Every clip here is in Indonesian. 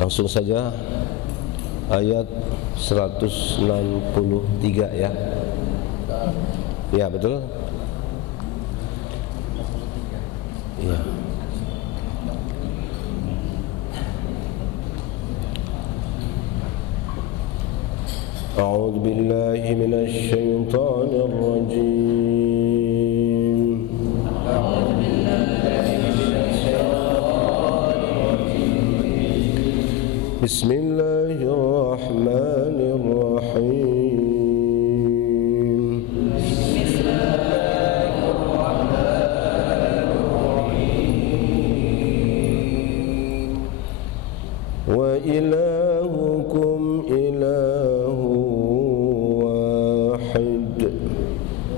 Langsung saja ayat 163 ya. Ya, betul? Ya. A'udzu billahi minasy syaithanir rajim. A'udzu billahi minasy syaitanir rajim. Bismillahirrahmanirrahim. Bismillahirrahmanirrahim. Wa ilahukum ilahu wahid.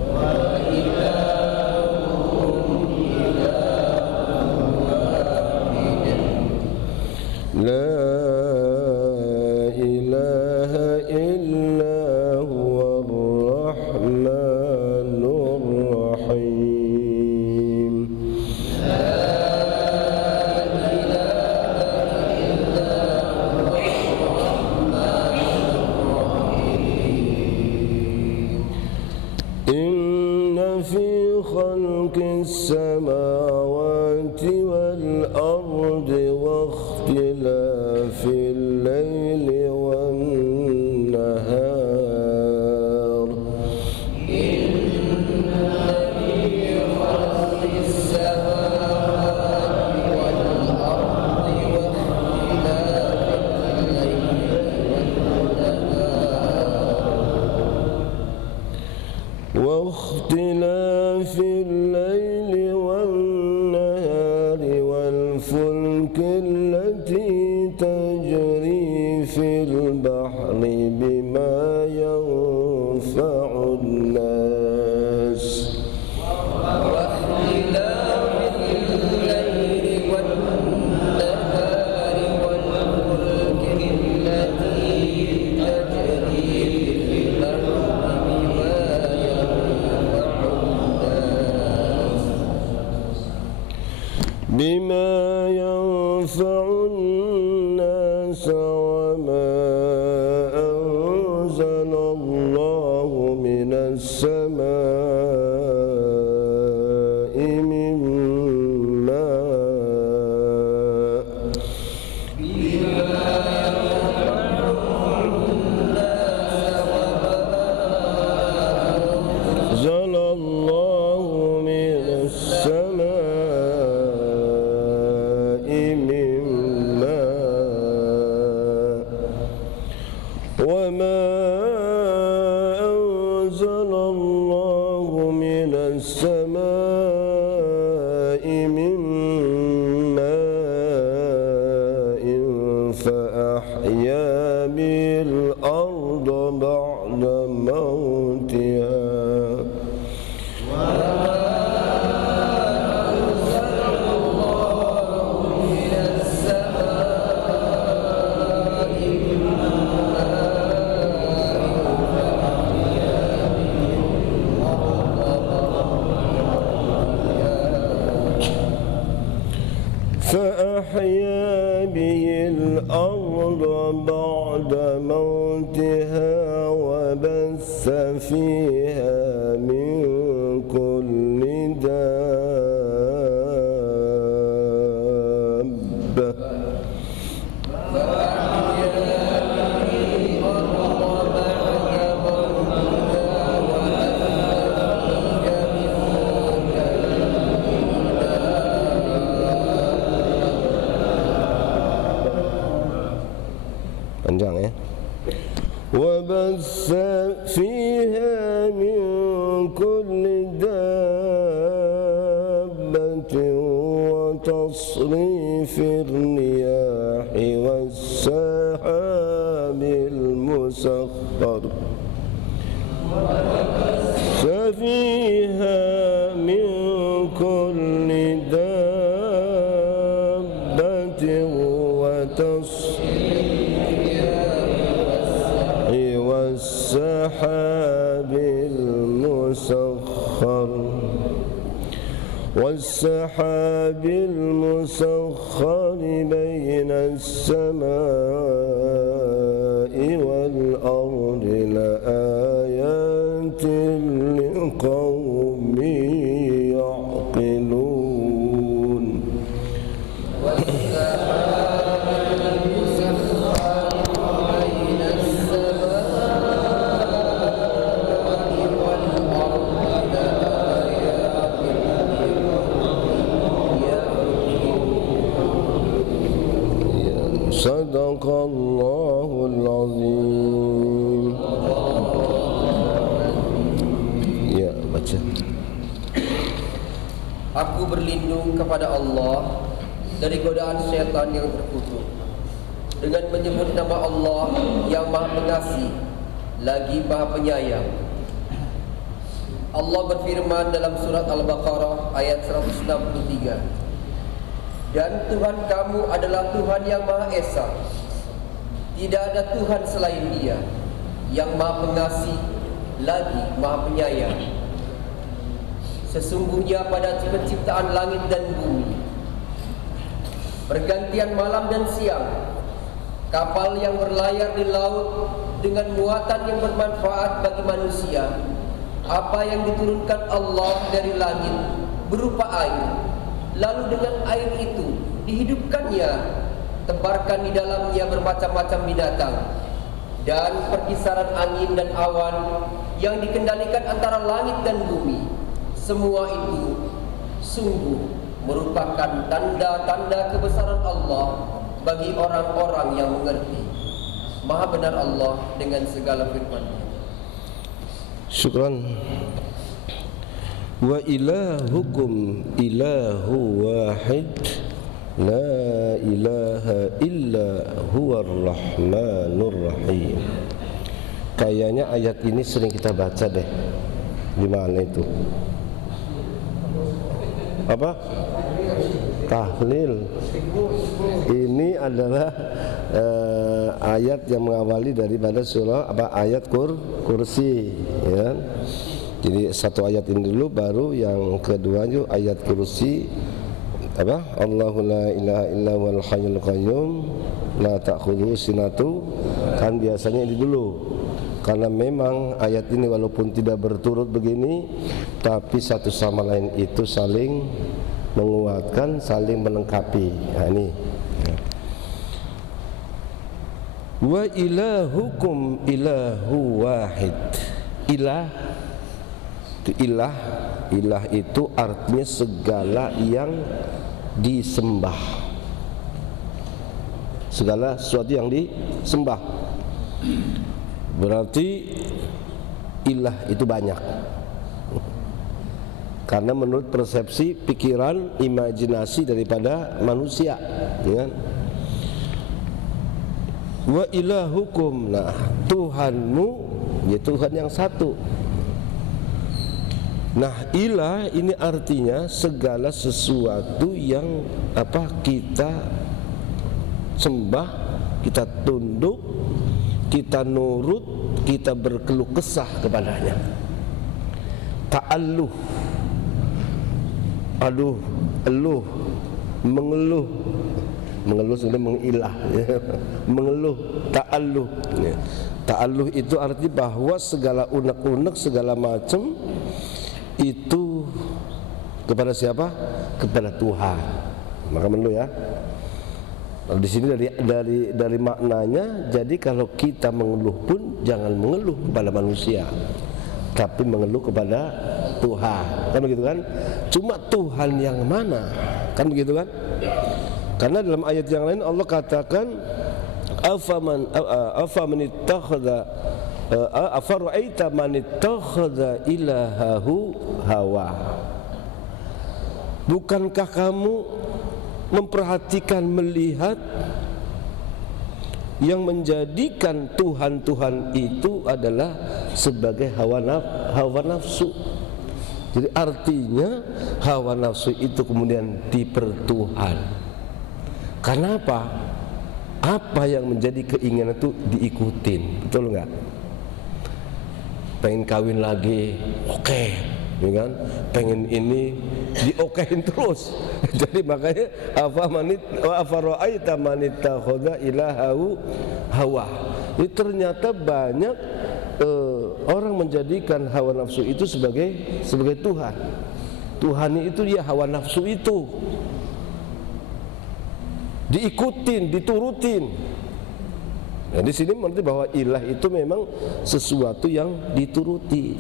Wa ilahukum ilahu wahid. La ilaha illa huwar rahmanur rahim. في خلق السماوات والأرض واختلاف الليل والنهار إن في خلق السماوات والأرض واختلاف الليل والنهار والفلك التي تجري في البحر بما ينفع الناس واختلاف الليل والنهار والفلك التي تجري في البحر بما ينفع الناس وما أنزل الله من السماء من ماء أنزل الله من السماء وما أنزل الله من السماء من ماء فأحيا به الأرض بعد موتها فأحيا به الأرض بعد موتها وبث فيها من كل دابة panjang ya. وبث فيها من كل دابة وتصريف الرياح والسحاب المسخر ففيها من كل دابة والسحاب المسخر بين من السماء والأرض لآيات لقوم يعقلون Sadaqallahul azim. Ya, baca. Aku berlindung kepada Allah dari godaan syaitan yang terkutuk dengan menyebut nama Allah yang Maha Pengasih lagi Maha Penyayang. Allah berfirman dalam surat Al-Baqarah ayat 163, dan Tuhan kamu adalah Tuhan yang Maha Esa. Tidak ada Tuhan selain Dia, yang Maha Pengasih lagi Maha Penyayang. Sesungguhnya pada penciptaan langit dan bumi, pergantian malam dan siang, kapal yang berlayar di laut dengan muatan yang bermanfaat bagi manusia, apa yang diturunkan Allah dari langit berupa air, lalu dengan air itu dihidupkannya, tebarkan di dalamnya bermacam-macam binatang, dan perkisaran angin dan awan yang dikendalikan antara langit dan bumi. Semua itu sungguh merupakan tanda-tanda kebesaran Allah bagi orang-orang yang mengerti. Maha benar Allah dengan segala firman-Nya. Syukran. Wa ilahukum ilahu wahid la ilaha illa huwar rahmanur rahim. Kayaknya ayat ini sering kita baca deh. Di mana itu? Apa? Tahlil. Ini adalah ayat yang mengawali daripada surah ayat kursi, ya. Jadi satu ayat ini dulu, baru yang kedua itu ayat kursi. Allahu la ilaha illa huwal hayyul qayyum la ta'khudhuhu sinatu. Kan biasanya ini dulu. Karena memang ayat ini walaupun tidak berturut begini, tapi satu sama lain itu saling menguatkan, saling melengkapi. Nah, ini. Wa ilahukum ilahu wahid. Ilah itu artinya segala yang disembah, segala sesuatu yang disembah. Berarti ilah itu banyak, karena menurut persepsi, pikiran, imajinasi daripada manusia, ya. Wa ilahukum, nah Tuhanmu ya Tuhan yang satu. Nah, ilah ini artinya segala sesuatu yang kita sembah, kita tunduk, kita nurut, kita berkeluh kesah kepadanya. Ta'alluh, mengeluh sudah mengilah, ya. Mengeluh, ta'alluh, ya. Ta'alluh itu arti bahwa segala unek-unek, segala macam itu kepada siapa? Kepada Tuhan. Maka mengeluh, ya. Di sini dari maknanya, jadi kalau kita mengeluh pun jangan mengeluh kepada manusia, tapi mengeluh kepada Tuhan. Kan begitu kan? Cuma Tuhan yang mana? Kan begitu kan? Karena dalam ayat yang lain Allah katakan afaman ittakhadha afara'aita man ittakhadha ilahahu hawa. Bukankah kamu memperhatikan, melihat yang menjadikan Tuhan-Tuhan itu adalah sebagai hawa nafsu. Jadi artinya hawa nafsu itu kemudian dipertuhan. Karena apa? Apa yang menjadi keinginan itu diikutin, betul nggak? Pengen kawin lagi, oke, ya kan? Pengen ini diokehin terus. Jadi makanya afara'aita man ittakhadha ilahahu hawa. Ini ternyata banyak orang menjadikan hawa nafsu itu sebagai Tuhan. Tuhan itu ya hawa nafsu itu, diikutin, diturutin. Nah, di sini mengerti bahwa ilah itu memang sesuatu yang dituruti.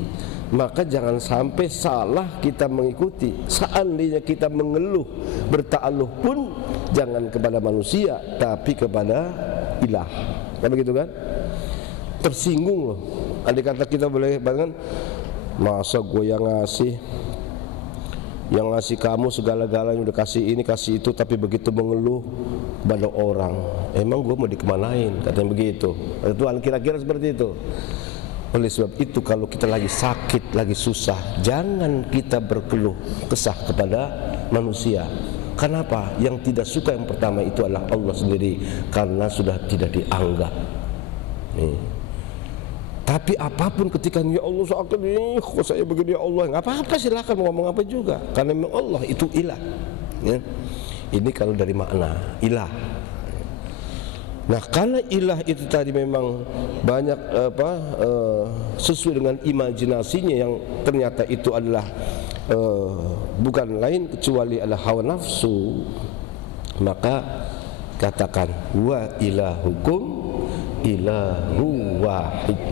Maka jangan sampai salah kita mengikuti. Seandainya kita mengeluh, berta'alluh pun jangan kepada manusia, tapi kepada ilah. Kan begitu kan? Tersinggung loh. Andai kata kita boleh bayangkan, masa gue yang ngasih kamu segala-galanya, udah kasih ini kasih itu, tapi begitu mengeluh pada orang, emang gue mau dikemanain, katanya begitu. Tuhan kira-kira seperti itu. Oleh sebab itu kalau kita lagi sakit, lagi susah, jangan kita berkeluh kesah kepada manusia. Kenapa? Yang tidak suka yang pertama itu adalah Allah sendiri, karena sudah tidak dianggap. Nih. Tapi apapun ketika ya Allah sakit ini, kok saya begini ya Allah, nggak apa-apa, silakan mau ngomong apa juga, karena memang Allah itu ilah. Ya. Ini kalau dari makna ilah. Nah, karena ilah itu tadi memang banyak sesuai dengan imajinasinya yang ternyata itu adalah bukan lain kecuali adalah hawa nafsu, maka katakan wa ilahukum ilahu wahid.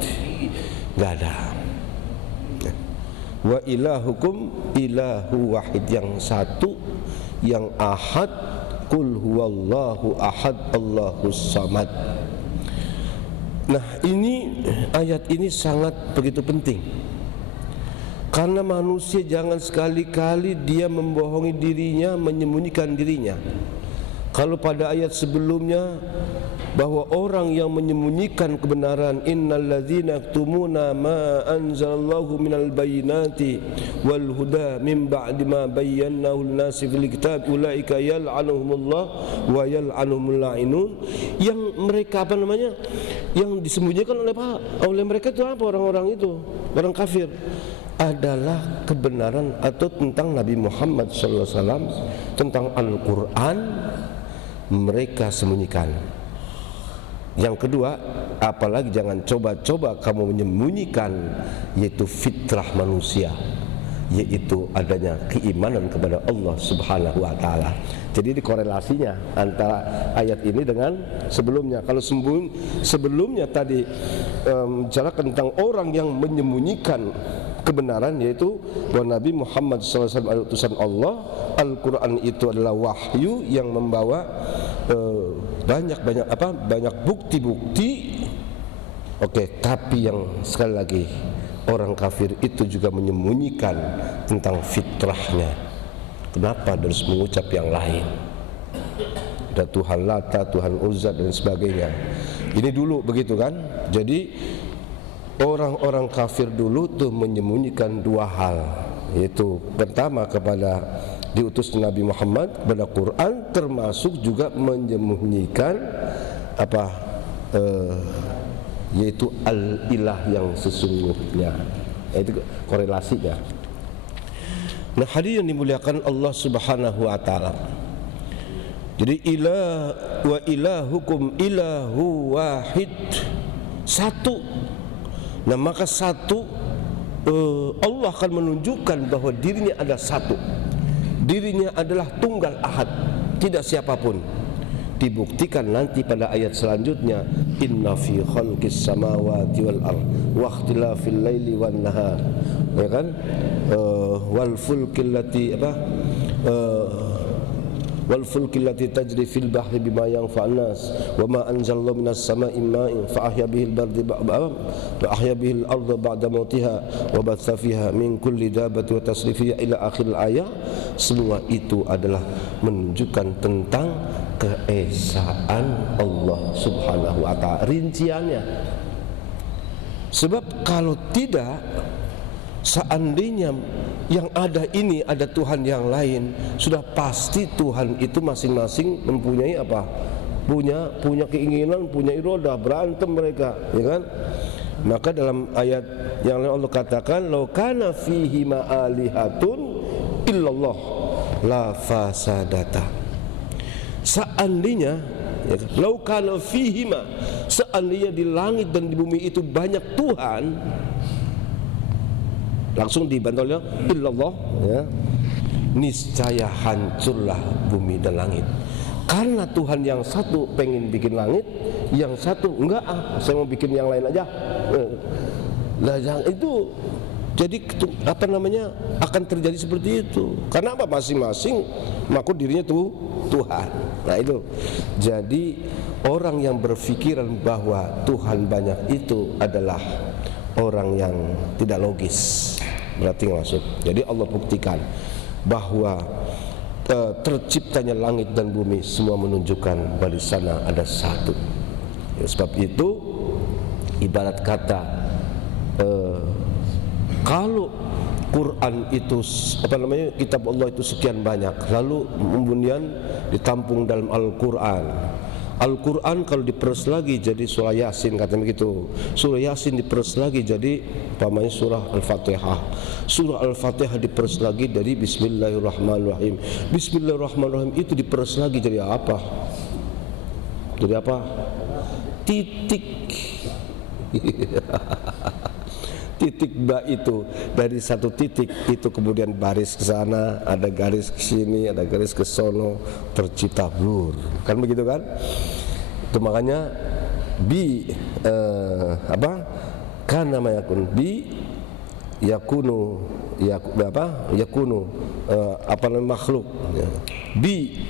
Gak ada. Wa ilahukum ilahu wahid, yang satu, yang ahad. Qul huwallahu ahad Allahus samad. Nah, ini ayat ini sangat begitu penting, karena manusia jangan sekali-kali dia membohongi dirinya, menyembunyikan dirinya. Kalau pada ayat sebelumnya bahwa orang yang menyembunyikan kebenaran, innalladzina yaktumuna ma anzalallahu minal bayyinati wal huda min ba'di ma bayyanahu lin-nasi fil kitab ulaika yal'anuhumullah wa yal'anuhumul la'inun. Yang mereka yang disembunyikan oleh mereka itu apa? Orang-orang itu, orang kafir, adalah kebenaran atau tentang Nabi Muhammad SAW, tentang Al-Quran, mereka sembunyikan. Yang kedua, apalagi jangan coba-coba kamu menyembunyikan, yaitu fitrah manusia, yaitu adanya keimanan kepada Allah Subhanahu wa taala. Jadi ini korelasinya antara ayat ini dengan sebelumnya. Kalau sebelumnya tadi bicara tentang orang yang menyembunyikan kebenaran, yaitu bahwa Nabi Muhammad SAW adalah utusan Allah, Al-Quran itu adalah wahyu yang membawa banyak bukti-bukti. Oke, tapi yang sekali lagi orang kafir itu juga menyembunyikan tentang fitrahnya. Kenapa harus mengucap yang lain? Ada Tuhan Lata, Tuhan Uzza dan sebagainya. Ini dulu begitu kan? Jadi orang-orang kafir dulu tuh menyembunyikan dua hal, yaitu pertama kepada diutus Nabi Muhammad, kepada Quran, termasuk juga menyembunyikan yaitu al-ilah yang sesungguhnya. Itu korelasinya. Nah, hadirin yang dimuliakan Allah Subhanahu wa taala. Jadi ilah wa ilahukum ilahu wahid, satu. Nah, maka satu, Allah akan menunjukkan bahwa dirinya ada satu. Dirinya adalah tunggal ahad, tidak siapapun. Dibuktikan nanti pada ayat selanjutnya, inna fi khalqis samawati wal ard wa ikhtilafil laili wan nahar, ya kan, wal fulkil lati wal fulkil lati tajri fil bahri bima yanfa'un nas wa ma anzalallahu minas sama'i ma'in fa ahya bihil arda ba'da mautiha wa batha fiha min kulli dabbati wa tasrifiha ila akhir ayat. Semua itu adalah menunjukkan tentang keesaan Allah Subhanahu wa ta'ala, rinciannya. Sebab kalau tidak, seandainya yang ada ini ada Tuhan yang lain, sudah pasti Tuhan itu masing-masing mempunyai punya keinginan, punya iroda, berantem mereka, ya kan? Maka dalam ayat yang lain Allah katakan, "Lau kana fihi ma'alihatun illallah la fasadata." Seandainya ya, lau kana fihi ma, seandainya di langit dan di bumi itu banyak Tuhan, langsung dibantunya illallah ya, niscaya hancurlah bumi dan langit. Karena Tuhan yang satu pengen bikin langit, yang satu enggak, saya mau bikin yang lain aja. Lah yang itu jadi akan terjadi seperti itu. Karena apa? Masing-masing mengaku dirinya tuh Tuhan. Nah itu. Jadi orang yang berpikiran bahwa Tuhan banyak itu adalah orang yang tidak logis. Berarti nggak masuk. Jadi Allah buktikan bahwa terciptanya langit dan bumi semua menunjukkan bahwa di sana ada satu. Ya, sebab itu ibarat kata kalau Quran itu kitab Allah itu sekian banyak, lalu kemudian ditampung dalam Al-Quran. Al-Quran kalau diperes lagi jadi surah Yasin, katanya begitu. Surah Yasin diperes lagi jadi umpamanya surah Al-Fatihah. Surah Al-Fatihah diperes lagi dari Bismillahirrahmanirrahim. Bismillahirrahmanirrahim itu diperes lagi jadi apa? Jadi apa? Titik. Titik ba itu dari satu titik itu kemudian baris ke sana, ada garis ke sini, ada garis ke sono, tercipta blur. Kan begitu kan? Itu makanya kana ma yakun bi yakunu makhluk ya. Bi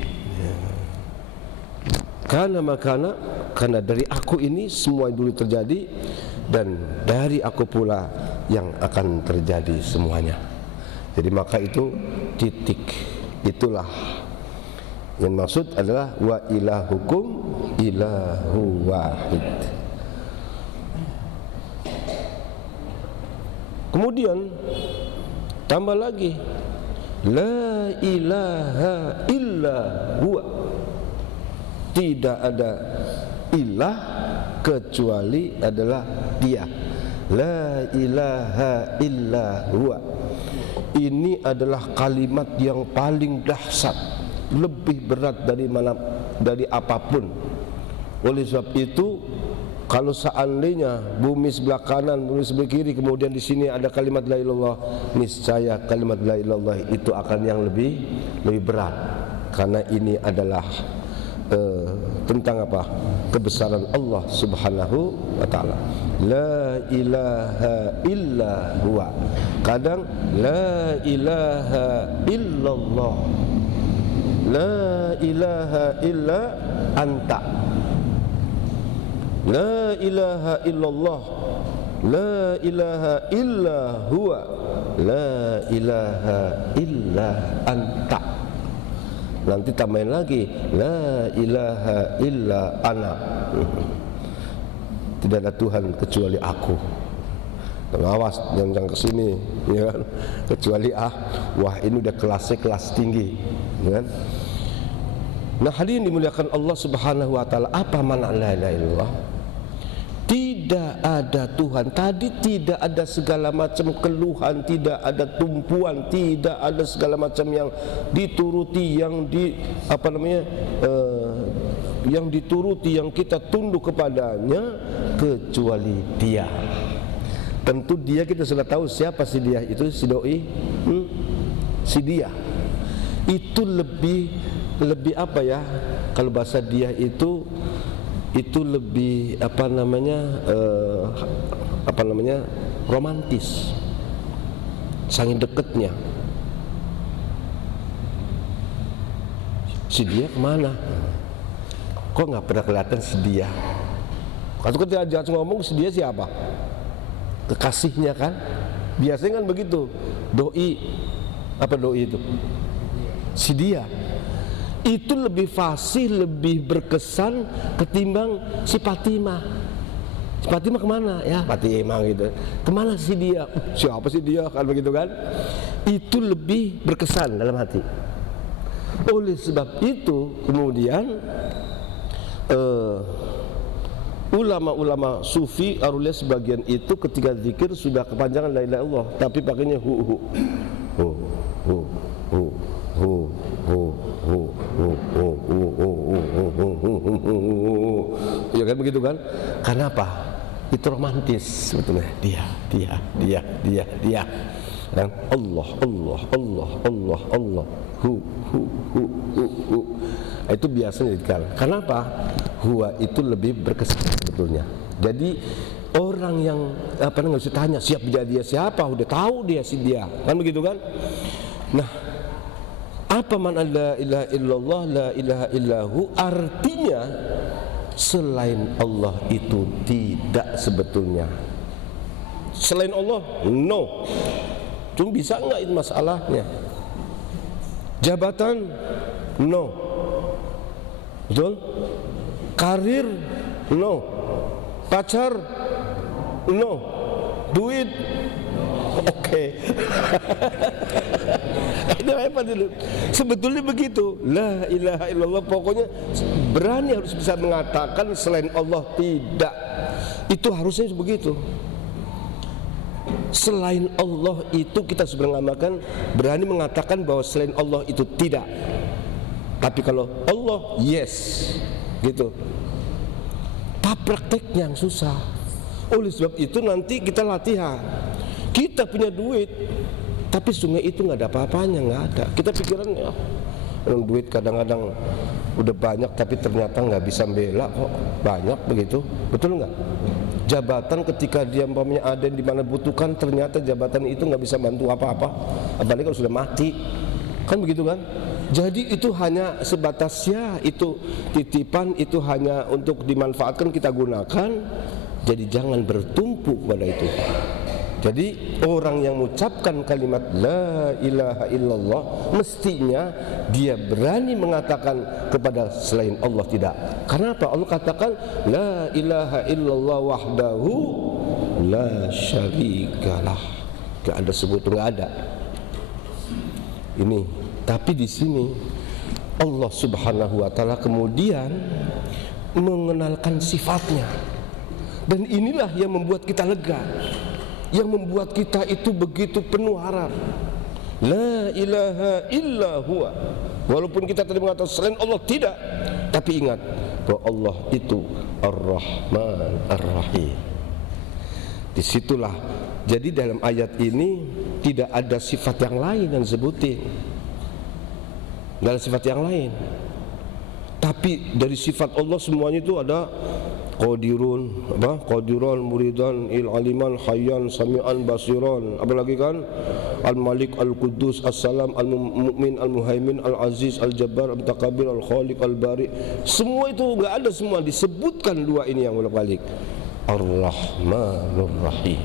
kana makana, karena dari aku ini semua dulu terjadi, dan dari aku pula yang akan terjadi semuanya. Jadi maka itu titik, itulah yang maksud adalah wa ilahukum ilahu wahid. Kemudian tambah lagi la ilaha illa huwa, tidak ada ilah kecuali adalah Dia. La ilaha illa huwa. Ini adalah kalimat yang paling dahsyat, lebih berat dari apapun. Oleh sebab itu, kalau seandainya bumi sebelah kanan, bumi sebelah kiri, kemudian di sini ada kalimat la ilallah, niscaya kalimat la ilallah itu akan yang lebih berat, karena ini adalah tentang apa? Kebesaran Allah Subhanahu wa taala. La ilaha illa huwa. Kadang la ilaha illallah. La ilaha illa anta. La ilaha illallah. La ilaha illa huwa. La ilaha illa anta. Nanti tambahin lagi la ilaha illa ana. Tidak ada Tuhan kecuali aku. Dan awas jangan kesini ya kan? Kecuali wah ini udah kelas tinggi ya kan? Nah hadirin dimuliakan Allah Subhanahu wa taala, apa makna la ilaha illallah? Tidak ada Tuhan. Tadi tidak ada segala macam keluhan, tidak ada tumpuan, tidak ada segala macam yang dituruti, yang dituruti, yang kita tunduk kepadanya kecuali Dia. Tentu Dia kita sudah tahu siapa si Dia itu, si doi, si Dia. Itu lebih apa ya? Kalau bahasa Dia itu lebih romantis, saking deketnya. Si Dia kemana? Kok nggak pernah kelihatan si Dia? Kalau kita ajak ngomong si Dia siapa? Kekasihnya kan? Biasanya kan begitu. Doi itu? Si Dia. Itu lebih fasih, lebih berkesan ketimbang si Fatimah. Si Fatimah kemana? Ya Fatimah gitu. Kemana si Dia? Siapa sih Dia? Kan begitu kan? Itu lebih berkesan dalam hati. Oleh sebab itu kemudian ulama-ulama sufi arulia sebagian itu ketika zikir sudah kepanjangan la ilaha illallah, tapi pakainya hu ya kan begitu kan? Karena apa? Itu romantis sebetulnya. Dia dan Allah itu biasanya dikal. Kenapa? Huwa itu lebih berkesan sebetulnya. Jadi orang yang nggak usah tanya siap dia siapa, udah tahu dia si dia, kan begitu kan? Nah, apa makna la ilaha illallah, la ilaha illahu? Artinya selain Allah itu tidak sebetulnya. Selain Allah, no. Cuma bisa nggak itu masalahnya? Jabatan, no. Betul? Karir, no. Pacar, no. Duit, oke. Itu apa dulu? Sebetulnya begitu. La ilaha illallah, pokoknya berani harus bisa mengatakan selain Allah tidak. Itu harusnya begitu. Selain Allah itu kita sebenarnya berani mengatakan bahwa selain Allah itu tidak. Tapi kalau Allah yes, gitu. Tapi prakteknya yang susah. Oleh sebab itu nanti kita latihan. Kita punya duit, tapi sungai itu nggak ada apa-apanya, nggak ada. Kita pikiran ya, duit kadang-kadang udah banyak tapi ternyata nggak bisa bela kok, banyak begitu, betul nggak? Jabatan ketika dia umpamanya ada di mana butuhkan, ternyata jabatan itu nggak bisa bantu apa-apa, apalagi kalau sudah mati, kan begitu kan? Jadi itu hanya sebatas ya, itu titipan, itu hanya untuk dimanfaatkan, kita gunakan. Jadi jangan bertumpu pada itu. Jadi orang yang mengucapkan kalimat la ilaha illallah mestinya dia berani mengatakan kepada selain Allah tidak. Kenapa? Allah katakan la ilaha illallah wahdahu la syarikalah. Gak ada sebut, nggak ada. Ini, tapi di sini Allah Subhanahu wa taala kemudian mengenalkan sifatnya. Dan inilah yang membuat kita lega, yang membuat kita itu begitu penuh harap. La ilaha illa huwa. Walaupun kita tadi mengatakan selain Allah tidak, tapi ingat bahwa Allah itu Ar-Rahman Ar-Rahim. Disitulah. Jadi dalam ayat ini tidak ada sifat yang lain yang disebutin. Tidak ada sifat yang lain. Tapi dari sifat Allah semuanya itu ada Qadirun, Qadiran, Muridan, Aliman, Hayyan, Sami'an, Basiran. Apalagi kan? Al-Malik, Al-Quddus, As-Salam, Al-Mu'min, Al-Muhaimin, Al-Aziz, Al-Jabbar, Al-Mutakabir, Al-Khaliq, Al-Bari. Semua itu enggak ada, semua disebutkan dua ini yang bolak-balik. Ar-Rahmanur Rahim.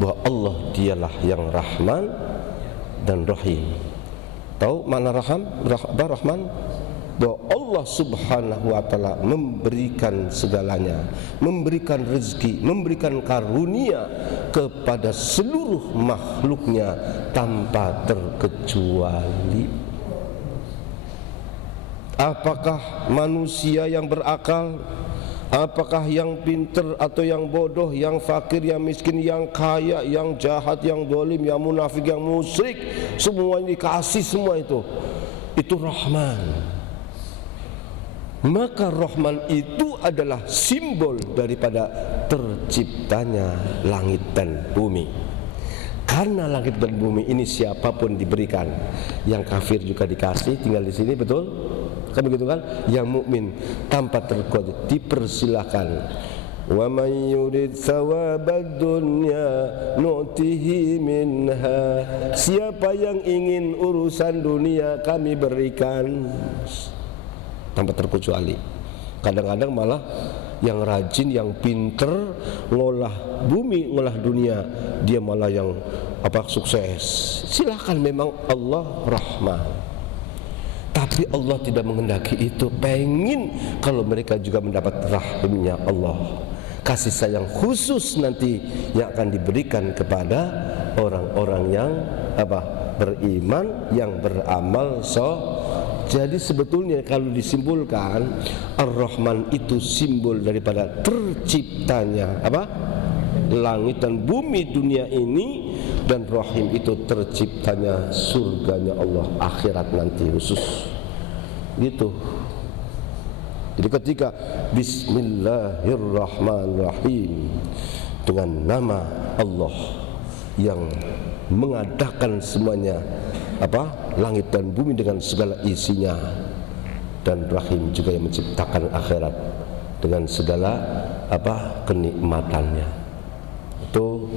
Bahwa Allah dialah yang Rahman dan Rahim. Tahu mana Rahman? Bahwa Allah Subhanahu wa taala memberikan segalanya, memberikan rezeki, memberikan karunia kepada seluruh makhluknya tanpa terkecuali. Apakah manusia yang berakal, apakah yang pinter atau yang bodoh, yang fakir, yang miskin, yang kaya, yang jahat, yang zalim, yang munafik, yang musyrik, semuanya dikasih, semua itu Rahman. Maka Rahman itu adalah simbol daripada terciptanya langit dan bumi. Karena langit dan bumi ini siapapun diberikan. Yang kafir juga dikasih, tinggal di sini, betul? Kan begitu kan? Yang mukmin tanpa terkecuali dipersilahkan. Wa man yurid thawabad dunya nu'tihi minha. Siapa yang ingin urusan dunia kami berikan tanpa terkecuali. Kadang-kadang malah yang rajin, yang pinter ngolah bumi, ngolah dunia, dia malah yang sukses. Silakan, memang Allah Rahman. Tapi Allah tidak menghendaki itu. Pengen kalau mereka juga mendapat rahimnya Allah, kasih sayang khusus nanti yang akan diberikan kepada orang-orang yang beriman, yang beramal Jadi sebetulnya kalau disimpulkan, Ar-Rahman itu simbol daripada terciptanya apa? Langit dan bumi dunia ini, dan Rahim itu terciptanya surganya Allah akhirat nanti khusus. Gitu. Jadi ketika Bismillahirrahmanirrahim, dengan nama Allah yang mengadakan semuanya apa? Langit dan bumi dengan segala isinya, dan Rahim juga yang menciptakan akhirat dengan segala apa? Kenikmatannya. Itu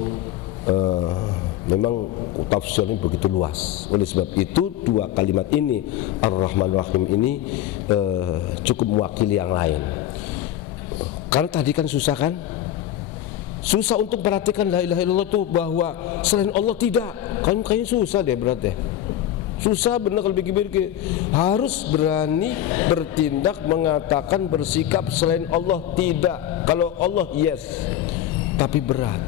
memang tafsirnya begitu luas. Oleh sebab itu dua kalimat ini Ar-Rahman Rahim ini cukup mewakili yang lain. Karena tadi kan susah kan? Susah untuk perhatikan la ilaha illallah itu bahwa selain Allah tidak. Kan kayaknya susah deh, berat deh. Susah benar kalau pikir-pikir. Harus berani bertindak, mengatakan, bersikap selain Allah tidak. Kalau Allah yes, tapi berat.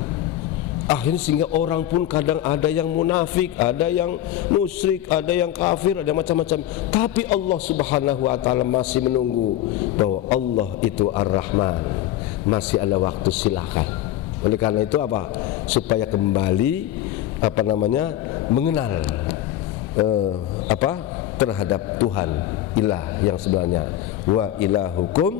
Akhirnya sehingga orang pun kadang ada yang munafik, ada yang musyrik, ada yang kafir, ada macam-macam. Tapi Allah Subhanahu wa taala masih menunggu bahwa Allah itu Ar-Rahman. Masih ada waktu, silakan. Oleh karena itu apa? Supaya kembali apa namanya? Mengenal apa? Terhadap Tuhan ilah yang sebenarnya. Wa ilahukum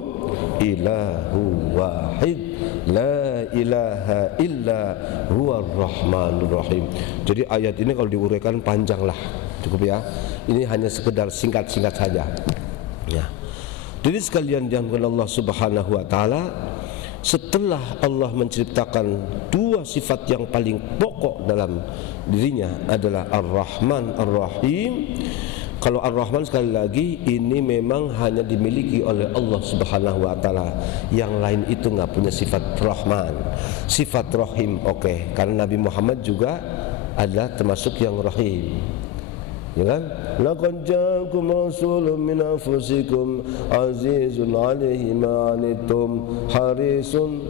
ilahu wahid la ilaha illa huwar rahmanur rahim. Jadi ayat ini kalau diuraikan panjang lah, cukup ya. Ini hanya sekedar singkat-singkat saja ya. Jadi sekalian diamkan Allah Subhanahu wa taala, setelah Allah menciptakan dua sifat yang paling pokok dalam dirinya adalah Ar-Rahman Ar-Rahim. Kalau Ar-Rahman sekali lagi ini memang hanya dimiliki oleh Allah Subhanahu wa taala. Yang lain itu enggak punya sifat Rahman. Sifat Rahim oke, karena Nabi Muhammad juga adalah termasuk yang Rahim. Ya kan? Laqad ja'akum rasulun min anfusikum azizun 'alaihi ma 'anittum harisun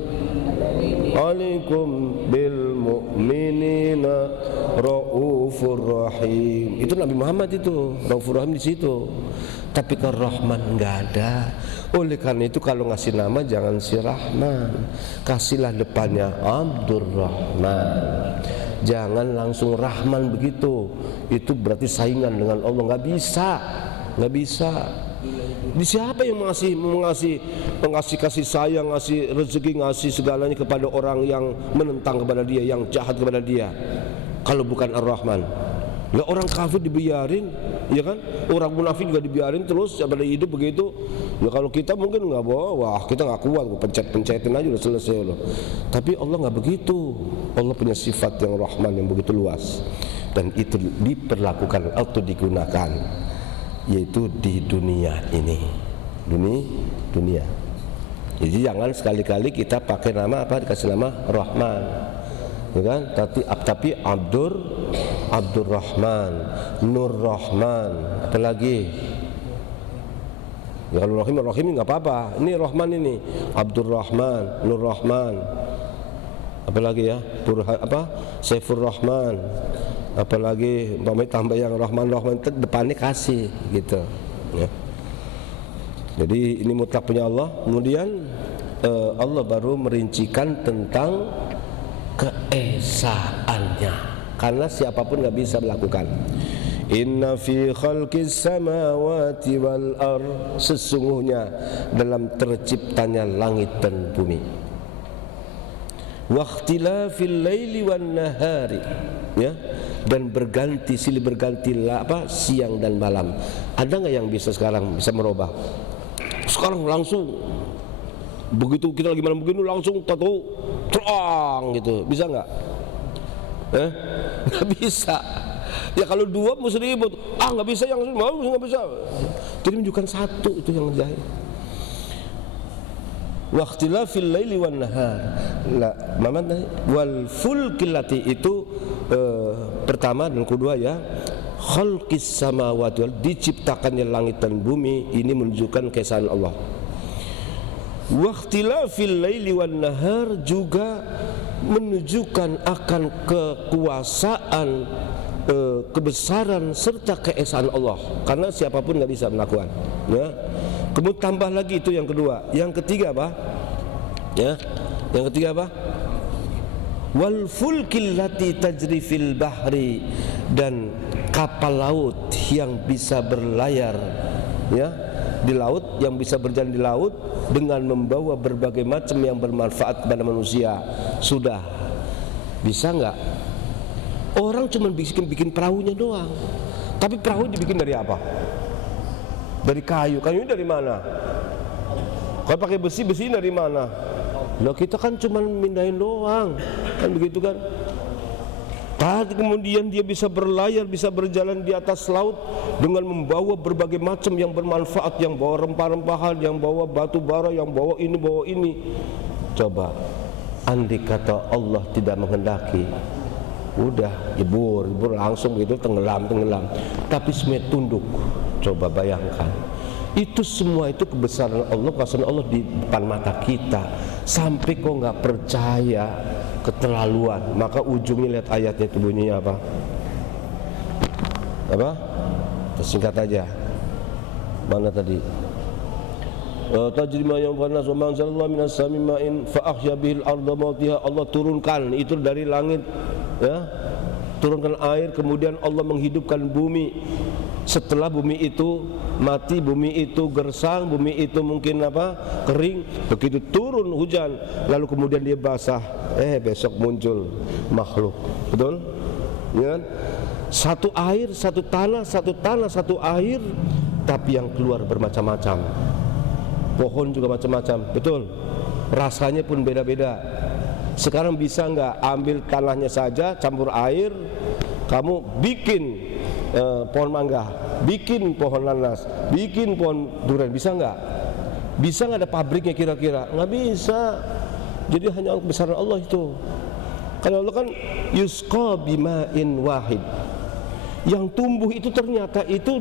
'alaikum bil mu'minina raufur rahim. Itu Nabi Muhammad itu, raufur rahim di situ. Tapi kan Rahman enggak ada. Oleh karena itu kalau ngasih nama jangan si Rahman, kasihlah depannya Abdurrahman. Jangan langsung Rahman begitu. Itu berarti saingan dengan Allah. Nggak bisa. Di siapa yang mengasih kasih sayang, ngasih rezeki, ngasih segalanya kepada orang yang menentang kepada dia, yang jahat kepada dia, kalau bukan Ar-Rahman? Lah orang kafir dibiarin, ya kan? Orang munafik juga dibiarin terus pada hidup begitu. Ya kalau kita mungkin nggak wah kita nggak kuat, pencet-pencetin aja udah selesai loh. Tapi Allah nggak begitu. Allah punya sifat yang Rahman yang begitu luas, dan itu diperlakukan atau digunakan yaitu di dunia ini, dunia. Jadi jangan sekali-kali kita pakai nama apa, dikasih nama Rahman, ya kan? Tapi Abdurrahman, Nur Rahman, apa lagi? Ya kalau Rahim nggak apa-apa. Ini Rahman ini, Abdurrahman, Nur Rahman, apa lagi ya? Saifur Rahman, apalagi tambah yang Rahman depannya kasih gitu ya. Jadi ini mutlak punya Allah. Kemudian Allah baru merincikan tentang keesaannya, karena siapapun nggak bisa melakukan. Inna fi khalqis samawati wal ardh, sesungguhnya dalam terciptanya langit dan bumi, wa ikhtilafil laili wan nahari, ya, dan silih berganti siang dan malam. Ada nggak yang sekarang bisa merubah? Sekarang langsung begitu kita lagi malam begini langsung tahu terang gitu, bisa nggak? Nggak bisa. Ya kalau dua mesti ribut. Nggak bisa, yang mau nggak bisa. Jadi menunjukkan satu itu yang jahil. Waqtilafil laili wan nahar. Wal fulkilati itu pertama dan kedua ya. Khalqis samawati wal, diciptakannya langit dan bumi, ini menunjukkan keesaan Allah. Waqtilafil laili wan nahar juga menunjukkan akan kekuasaan kebesaran serta keesaan Allah, karena siapapun nggak bisa melakukan, ya. Kemudian tambah lagi itu yang kedua. Yang ketiga apa? Ya, yang ketiga apa? Wal fulkil lati tajri fil bahri, dan kapal laut yang bisa berlayar, ya, di laut, yang bisa berjalan di laut dengan membawa berbagai macam yang bermanfaat kepada manusia. Sudah bisa nggak? Orang cuma bikin perahunya doang, tapi perahu dibikin dari apa? Dari kayu. Kayunya dari mana? Kalau pakai besi dari mana? Loh, kita kan cuma mindahin doang, kan begitu kan? Tapi kemudian dia bisa berlayar, bisa berjalan di atas laut dengan membawa berbagai macam yang bermanfaat, yang bawa rempah-rempahan, yang bawa batu bara, yang bawa ini. Coba, andai kata Allah tidak menghendaki, udah jebur langsung gitu, tenggelam. Tapi semuanya tunduk. Coba bayangkan, itu semua itu kebesaran Allah, kebesaran Allah di depan mata kita. Sampai kok nggak percaya, keterlaluan. Maka ujungnya lihat ayatnya, itu bunyinya apa? Apa? Singkat aja. Mana tadi? Tajrima yang panas wa manzalallahu minas sami ma'in fa ahya bihil arda mautiha. Allah turunkan itu dari langit, ya. Turunkan air, kemudian Allah menghidupkan bumi. Setelah bumi itu mati, bumi itu gersang, bumi itu mungkin apa? Kering. Begitu turun hujan, lalu kemudian dia basah. Besok muncul makhluk. Betul? Ya. Satu air, satu tanah, satu air, tapi yang keluar bermacam-macam. Pohon juga macam-macam, betul. Rasanya pun beda-beda. Sekarang bisa nggak ambil tanahnya saja, campur air, kamu bikin pohon mangga, bikin pohon nanas, bikin pohon durian, bisa nggak? Bisa nggak ada pabriknya kira-kira? Nggak bisa. Jadi hanya kebesaran Allah itu. Kalau Allah kan yusqa bima'in wahid. Yang tumbuh itu ternyata itu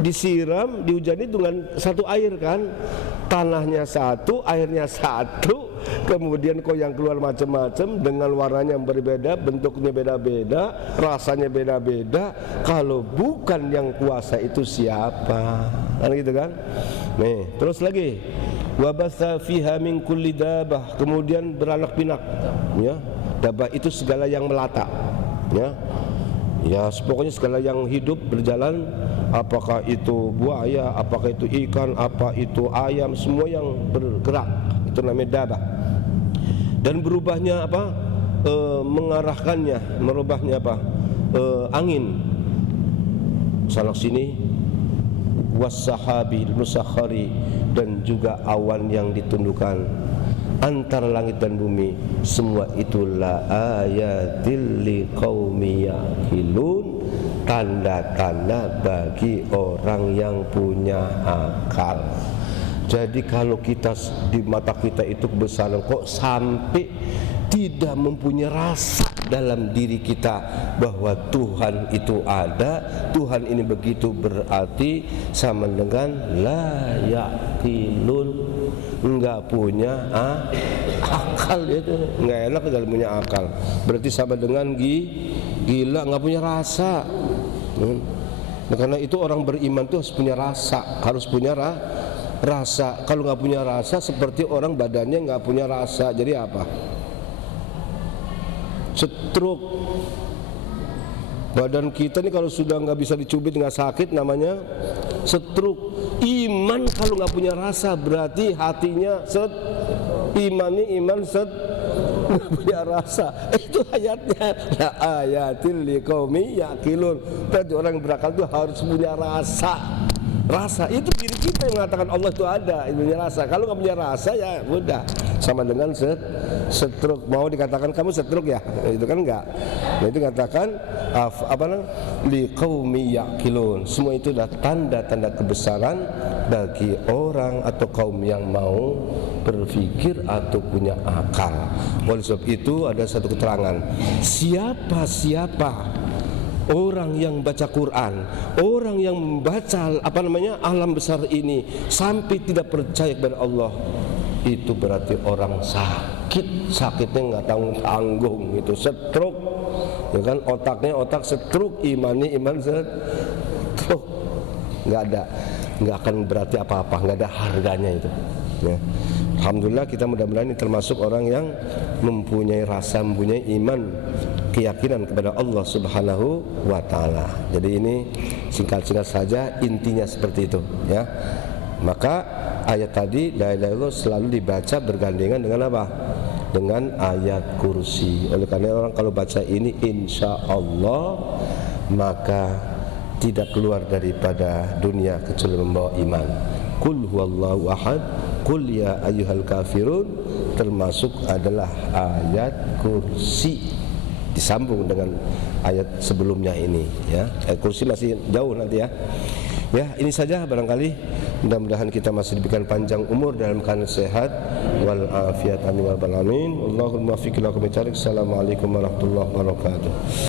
disiram, dihujani dengan satu air kan. Tanahnya satu, airnya satu, kemudian kok yang keluar macam-macam dengan warnanya yang berbeda, bentuknya beda-beda, rasanya beda-beda. Kalau bukan yang kuasa itu siapa? Kan gitu kan? Nih, terus lagi. Wa batha fiha min kulli dabah, kemudian beranak pinak, ya. Dabah itu segala yang melata, ya. Ya, pokoknya segala yang hidup berjalan, apakah itu buaya, apakah itu ikan, apa itu ayam, semua yang bergerak, itu namanya dabah. Dan berubahnya apa? Mengarahkannya, merubahnya apa? Angin sana sini, was-sahabil musakhari, dan juga awan yang ditundukkan antara langit dan bumi. Semua itulah ayatil liqaumi yaqilun, tanda-tanda bagi orang yang punya akal. Jadi kalau kita di mata kita itu kebesaran, kok sampai tidak mempunyai rasa dalam diri kita bahwa Tuhan itu ada, Tuhan ini begitu, berarti sama dengan la yaqilun, enggak punya akal. Itu enggak enak kalau punya akal, berarti sama dengan gila, enggak punya rasa. Nah, karena itu orang beriman itu harus punya rasa, harus punya rasa. Kalau enggak punya rasa, seperti orang badannya enggak punya rasa, jadi apa? Stroke. Badan kita nih kalau sudah nggak bisa dicubit, nggak sakit, namanya stroke. Iman kalau nggak punya rasa berarti hatinya iman nggak punya rasa. Itu ayatnya, la ayatil liqaumi yaqilun. Berarti orang yang berakal itu harus punya rasa. Rasa itu diri kita yang mengatakan Allah itu ada, punya rasa. Kalau nggak punya rasa, ya udah sama dengan stroke. Mau dikatakan kamu stroke ya, itu kan enggak. Nah, itu katakan liqaumi yaqilun. Semua itu adalah tanda-tanda kebesaran bagi orang atau kaum yang mau berpikir atau punya akal. Oleh sebab itu ada satu keterangan, siapa orang yang baca Quran, orang yang membaca alam besar ini sampai tidak percaya kepada Allah, itu berarti orang sakitnya nggak tanggung-tanggung, itu stroke. ya kan, otaknya otak setruk, imannya iman setruk, nggak akan berarti apa-apa, nggak ada harganya itu ya. Alhamdulillah kita mudah-mudahan ini termasuk orang yang mempunyai rasa, mempunyai iman, keyakinan kepada Allah Subhanahu wa taala. Jadi ini singkat-singkat saja intinya seperti itu ya. Maka ayat tadi la ilaha illallah selalu dibaca bergandengan dengan apa? Dengan ayat kursi. Oleh karena orang kalau baca ini insya Allah maka tidak keluar daripada dunia kecuali membawa iman. Qul huwallahu ahad, qul ya ayyuhal kafirun, termasuk adalah ayat kursi, disambung dengan ayat sebelumnya ini ya. Ayat kursi masih jauh nanti ya. Ya, ini saja barangkali, mudah-mudahan kita masih diberikan panjang umur dalam keadaan sehat wal afiat, amin ya rabbal alamin. Wallahul muwaffiq ila aqwamit thoriq. Assalamualaikum warahmatullahi wabarakatuh.